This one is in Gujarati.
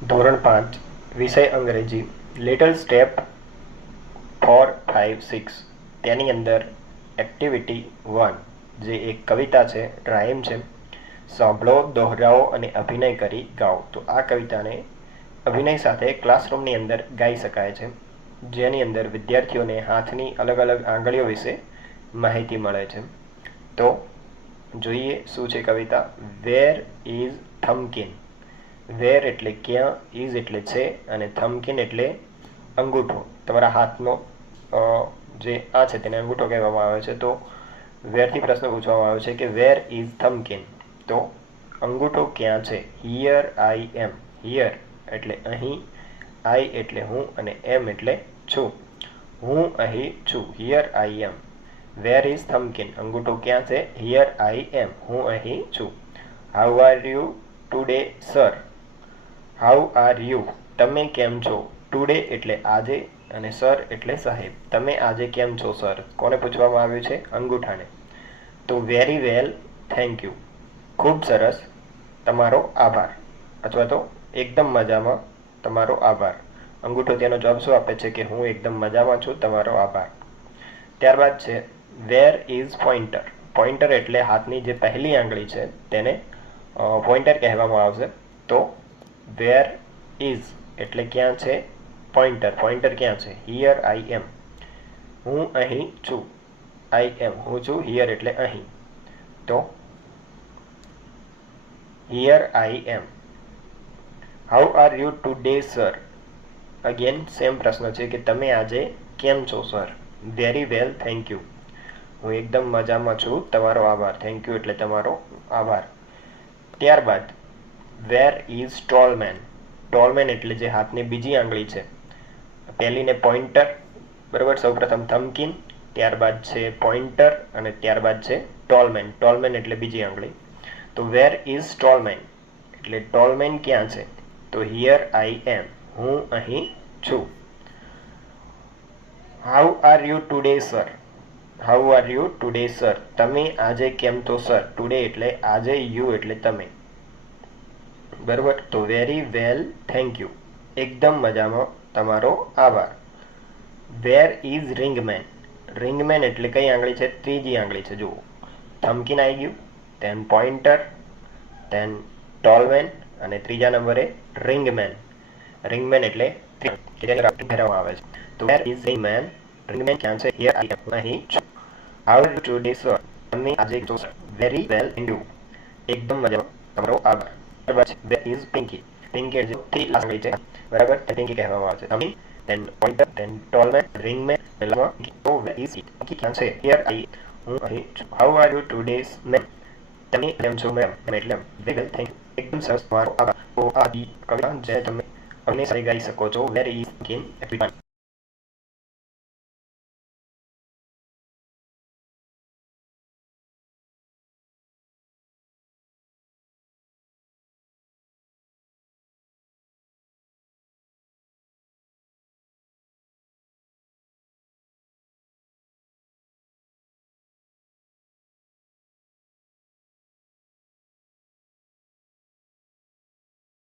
ધોરણ 5 વિષય અંગ્રેજી લિટલ સ્ટેપ 4, 5, 6 તેની અંદર એક્ટિવિટી 1 જે એક કવિતા છે, રાઇમ છે. સાંભળો, દોહરાવો અને અભિનય કરી ગાઓ. તો આ કવિતાને અભિનય સાથે ક્લાસરૂમની અંદર ગાઈ શકાય છે, જેની અંદર વિદ્યાર્થીઓને હાથની અલગ અલગ આંગળીઓ વિશે માહિતી મળે છે. તો જોઈએ શું છે કવિતા. વેર ઇઝ થમ્બકિન. વેર એટલે ક્યાં, ઇઝ એટલે છે અને થમ્બકિન એટલે અંગૂઠો. તમારા હાથનો જે આ છે તેને અંગૂઠો કહેવામાં આવે છે. તો વેરથી પ્રશ્ન પૂછવામાં આવે છે કે વેર ઇઝ થમ્બકિન. તો અંગૂઠો ક્યાં છે? Here I M. હિયર એટલે અહીં, આઈ એટલે હું અને એમ એટલે છું. હું અહીં છું. Here I am. Where is thumbkin. અંગૂઠો ક્યાં છે? Here I am. હું અહીં છું. How are you today sir. How are you. તમે કેમ છો? ટુડે એટલે આજે અને સર એટલે સાહેબ. તમે આજે કેમ છો સર? કોને પૂછવામાં આવ્યું છે? અંગૂઠાને. તો વેરી વેલ, થેન્ક યુ. ખૂબ સરસ, તમારો આભાર. અથવા તો એકદમ મજામાં, તમારો આભાર. અંગૂઠો તેનો જવાબ શું આપે છે કે હું એકદમ મજામાં છું, તમારો આભાર. ત્યારબાદ છે વેર ઇઝ પોઇન્ટર. પોઇન્ટર એટલે હાથની જે પહેલી આંગળી છે તેને પોઇન્ટર કહેવામાં આવશે. તો વેર ઇઝ એટલે ક્યાં છે? પોઇન્ટર. પોઇન્ટર ક્યાં છે? Here I am. હું અહીં છું. આઈ એમ હું છું. હિયર એટલે અહીં. તો here I am. How are you today sir. Again same પ્રશ્ન છે કે તમે આજે કેમ છો સર? Very well, thank you. હું એકદમ મજામાં છું, તમારો આભાર. થેન્ક યુ એટલે તમારો આભાર. ત્યારબાદ વેર ઇઝ ટોલમેન. ટોલમેન એટલે જે હાથની બીજી આંગળી છે, પહેલીને પોઇન્ટર, બરાબર. સૌપ્રથમ થમ્બકિન, ત્યારબાદ છે પોઇન્ટર અને ત્યારબાદ છે ટોલમેન. ટોલમેન એટલે બીજી આંગળી. તો વેર ઇઝ ટોલમેન એટલે ટોલમેન ક્યાં છે? તો હિયર આઈ એમ. હું અહીં છું. How are you today sir. How are you today sir. તમે આજે કેમ છો સર? ટુડે એટલે આજે, યુ એટલે તમે, બરાબર. તો વેરી વેલ, થેન્ક યુ. એકદમ મજામાં, તમારો આભાર. Where is Ringman. રિંગમેન એટલે કઈ આંગળી છે? ત્રીજી આંગળી છે. જુઓ, થમ્બકિન આવી ગયું, ધેન પોઇન્ટર, ધેન ટોલમેન અને ત્રીજા નંબરે રિંગમેન. રિંગમેન એટલે ફેરવવામાં આવે છે. તો વેર ઇઝ રિંગમેન. રિંગમેન ક્યાં છે? હિયર આઈ એમ. અહીં છું. How are you today sir. તમે આજે છો સર? Very well, thank you. એકદમ મજામાં, તમારો આભાર. ત્યારબાદ વેર ઇઝ પિંકી. પિંકી એટલે થી આંગળી છે, બરાબર. પિંકી કહેવામાં આવે છે. થમ્બકિન, ધેન પોઇન્ટર, ધેન ટોલમેન, રિંગમેન. તો વેર ઇઝ પિંકી ક્યાં છે? હિયર આઈ. હું અહીં છું. How are you today ma'am. તમે કેમ છો મેમ? એટલે વેરી વેલ, થેન્ક યુ. એકદમ સરસ, તમારો આભાર. તો આ કવિતા જે તમે અમને ગાઈ શકો છો. Where is Pinky.